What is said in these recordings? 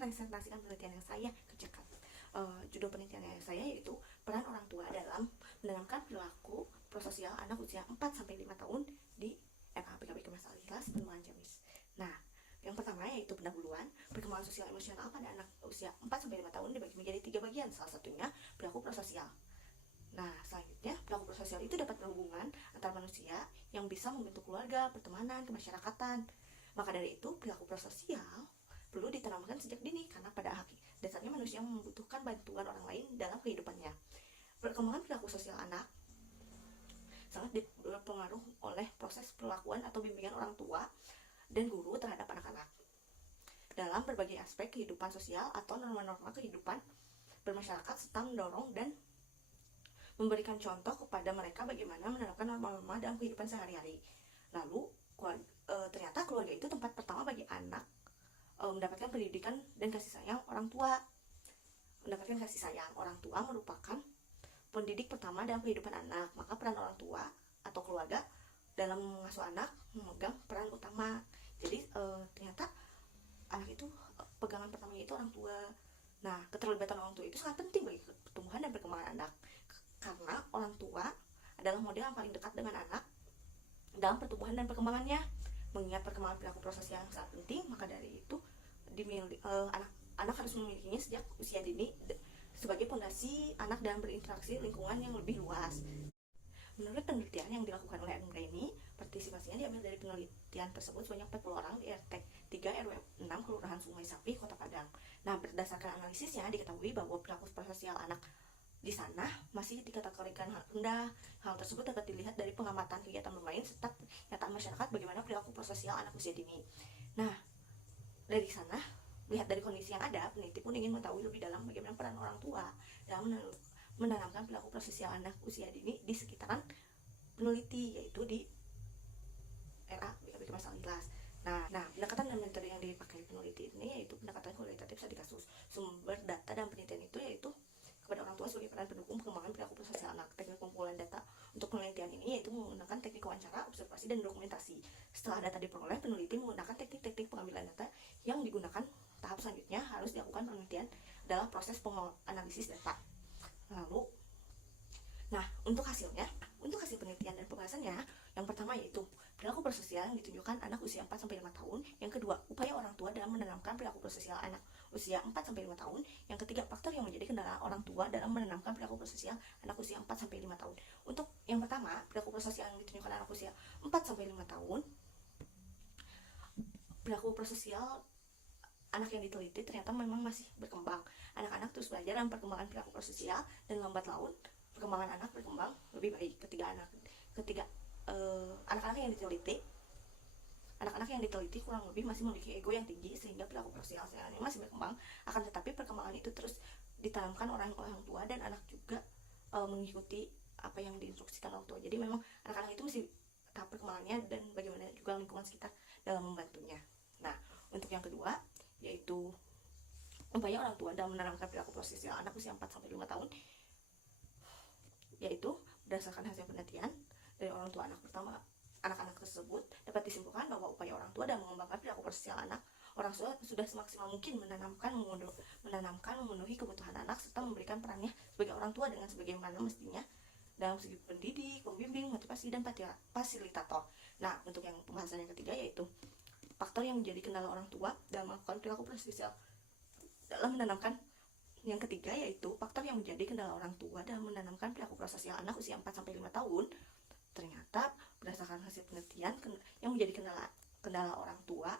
mempresentasikan penelitian yang saya kerjakan. Judul penelitian saya yaitu peran orang tua dalam menanamkan perilaku prososial anak usia 4-5 tahun di PKB Kemas Alilas Perumahan Ciamis. Nah, yang pertama yaitu pendahuluan perkembangan sosial emosional pada anak usia 4-5 tahun dibagi menjadi 3 bagian, salah satunya perilaku prososial. Nah, selanjutnya perilaku prososial itu dapat berhubungan antar manusia yang bisa membentuk keluarga, pertemanan, kemasyarakatan. Maka dari itu, perilaku prososial perlu ditanamkan sejak dini karena pada dasarnya manusia membutuhkan bantuan orang lain dalam kehidupannya. Perkembangan perilaku sosial anak sangat berpengaruh oleh proses perlakuan atau bimbingan orang tua dan guru terhadap anak-anak dalam berbagai aspek kehidupan sosial atau norma-norma kehidupan bermasyarakat, serta mendorong dan memberikan contoh kepada mereka bagaimana menerapkan norma-norma dalam kehidupan sehari-hari. Lalu ternyata keluarga itu tempat pertama bagi anak mendapatkan pendidikan dan kasih sayang orang tua. Mendapatkan kasih sayang orang tua merupakan pendidik pertama dalam kehidupan anak. Maka peran orang tua atau keluarga dalam mengasuh anak memegang peran utama. Jadi ternyata anak itu pegangan pertamanya itu orang tua. Nah, keterlibatan orang tua itu sangat penting bagi pertumbuhan dan perkembangan anak, karena orang tua adalah model yang paling dekat dengan anak dalam pertumbuhan dan perkembangannya. Mengingat perkembangan perilaku prososial yang sangat penting, maka dari itu anak harus memilikinya sejak usia dini sebagai fondasi anak dalam berinteraksi lingkungan yang lebih luas. Menurut penelitian yang dilakukan oleh Anggraini, partisipasinya diambil dari penelitian tersebut sebanyak 40 orang di RT 3 RW 6 Kelurahan Sungai Sapi, Kota Padang. Nah, berdasarkan analisisnya diketahui bahwa perilaku prososial anak di sana masih dikategorikan rendah. Hal tersebut dapat dilihat dari pengamatan kegiatan bermain serta pernyataan masyarakat bagaimana perilaku prososial anak usia dini. Nah, dari sana, melihat dari kondisi yang ada, peneliti pun ingin mengetahui lebih dalam bagaimana peran orang tua dalam menanamkan perilaku prososial anak usia dini di sekitaran peneliti, yaitu di RA BKB Kemas Alilas. Nah, pendekatan dan metode yang dipakai peneliti ini yaitu pendekatan kualitatif studi kasus. Sumber data dan penelitian itu yaitu kepada orang tua sebagai peran pendukung pengembangan perilaku prososial anak. Teknik pengumpulan data untuk penelitian ini yaitu menggunakan teknik wawancara, observasi, dan dokumentasi. Setelah data diperoleh, peneliti menggunakan teknik-teknik pengambilan data yang digunakan. Tahap selanjutnya harus dilakukan penelitian adalah proses penganalisis data. Lalu, untuk hasil penelitian dan pembahasannya, yang pertama yaitu perilaku prososial yang ditunjukkan anak usia 4-5 tahun. Yang kedua, upaya orang tua dalam menanamkan perilaku prososial anak usia 4-5 tahun. Yang ketiga, faktor yang menjadi kendala orang tua dalam menanamkan perilaku prososial anak usia 4-5 tahun. Untuk yang pertama, perilaku prososial yang ditunjukkan anak usia 4-5 tahun. Perilaku prososial anak yang diteliti ternyata memang masih berkembang. Anak-anak terus belajar dalam perkembangan perilaku prososial dan lambat laun perkembangan anak berkembang lebih baik. Anak-anak yang diteliti kurang lebih masih memiliki ego yang tinggi sehingga perilaku prososialnya masih berkembang. Akan tetapi perkembangan itu terus ditanamkan orang tua dan anak juga mengikuti apa yang diinstruksikan orang tua. Jadi memang anak-anak itu masih tahap perkembangannya dan bagaimana juga lingkungan sekitar dalam membantunya. Nah, untuk yang kedua yaitu upaya orang tua dalam menanamkan perilaku prososial anak usia 4-5 tahun, yaitu berdasarkan hasil penelitian dari orang tua anak-anak tersebut dapat disimpulkan bahwa upaya orang tua dalam mengembangkan perilaku prososial anak orang tua sudah semaksimal mungkin menanamkan memenuhi kebutuhan anak serta memberikan perannya sebagai orang tua dengan sebagaimana mestinya dalam segi pendidik, pembimbing, motivasi, dan fasilitator. Nah, untuk yang pembahasan yang ketiga yaitu faktor yang menjadi kendala orang tua dalam melakukan perilaku prososial dalam menanamkan. Yang ketiga yaitu faktor yang menjadi kendala orang tua dalam menanamkan perilaku prososial anak usia 4-5 tahun. Ternyata berdasarkan hasil penelitian yang menjadi kendala orang tua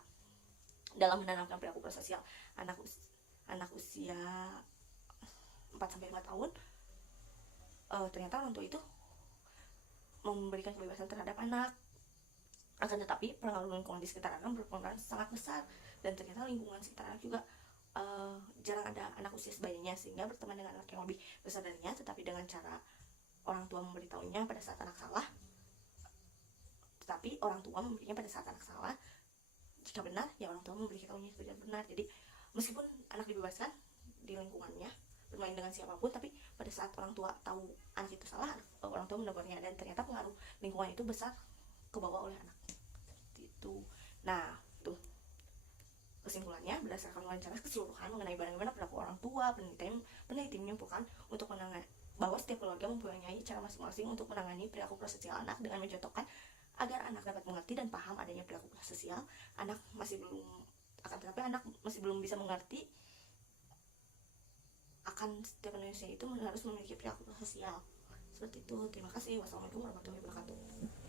dalam menanamkan perilaku prososial anak usia 4-5 tahun, ternyata orang tua itu memberikan kebebasan terhadap anak. Akan tetapi pengaruh lingkungan di sekitar anak berperan sangat besar, dan ternyata lingkungan sekitar anak juga jarang ada anak usia sebayanya sehingga berteman dengan anak yang lebih besar darinya, tetapi dengan cara orang tua memberitahunya pada saat anak salah. Tetapi orang tua memberinya pada saat anak salah. Jika benar, ya orang tua memberitahunya tidak benar. Jadi meskipun anak dibebaskan di lingkungannya bermain dengan siapapun, tapi pada saat orang tua tahu anak itu salah, orang tua menegurnya, dan ternyata pengaruh lingkungan itu besar ke bawah oleh anak. Seperti itu. Nah, tuh kesimpulannya. kesimpulannya, berdasarkan wawancara keseluruhan mengenai bagaimana perilaku orang tua, peneliti menyimpulkan untuk menangani bahwa setiap keluarga mempunyai cara masing-masing untuk menangani perilaku prososial anak dengan mencontohkan agar anak dapat mengerti dan paham adanya perilaku prososial. Anak masih belum anak masih belum bisa mengerti akan setiap manusia itu harus memiliki perilaku sosial. Seperti itu. Terima kasih. Wassalamualaikum warahmatullahi wabarakatuh.